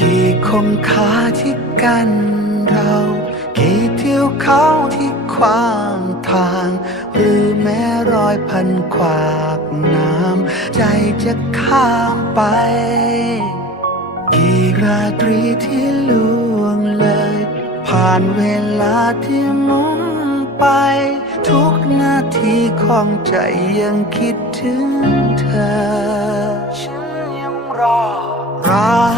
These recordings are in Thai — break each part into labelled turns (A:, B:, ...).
A: กี่คมขาที่กันเรา กี่เที่ยวเขาที่ขวางทาง หรือแม้รอยพันขวากน้ำใจจะข้ามไป กี่ราตรีที่ล่วงเลย ผ่านเวลาที่หมุนไป ทุกนาทีของใจยังคิดถึงเธอ ฉันยังรอรักเธอ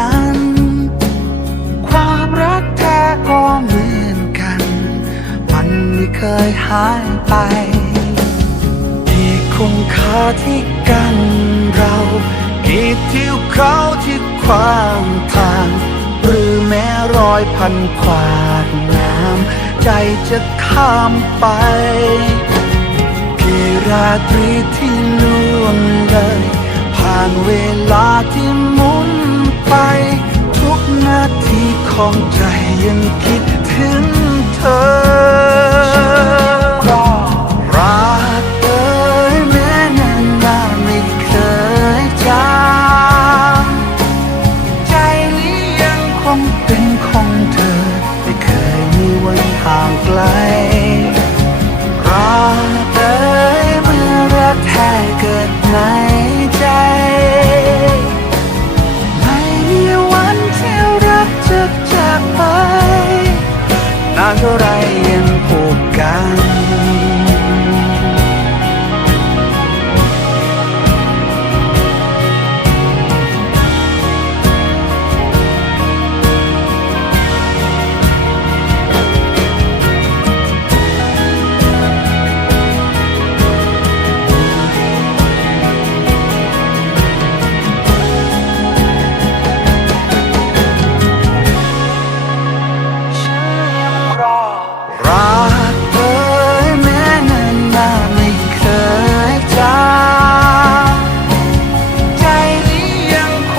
A: นั้น ความรักแท้ก็เหมือนกัน มันไม่เคยหายไปกี่คุณค่าที่กันเรากี่ทิวเขาที่ขวางทาง หรือแม้รอยพันขวากน้ำใจจะข้ามไปกี่ราตรีที่ล่วงเลย ผ่านเวลาที่ ของใจยังคิด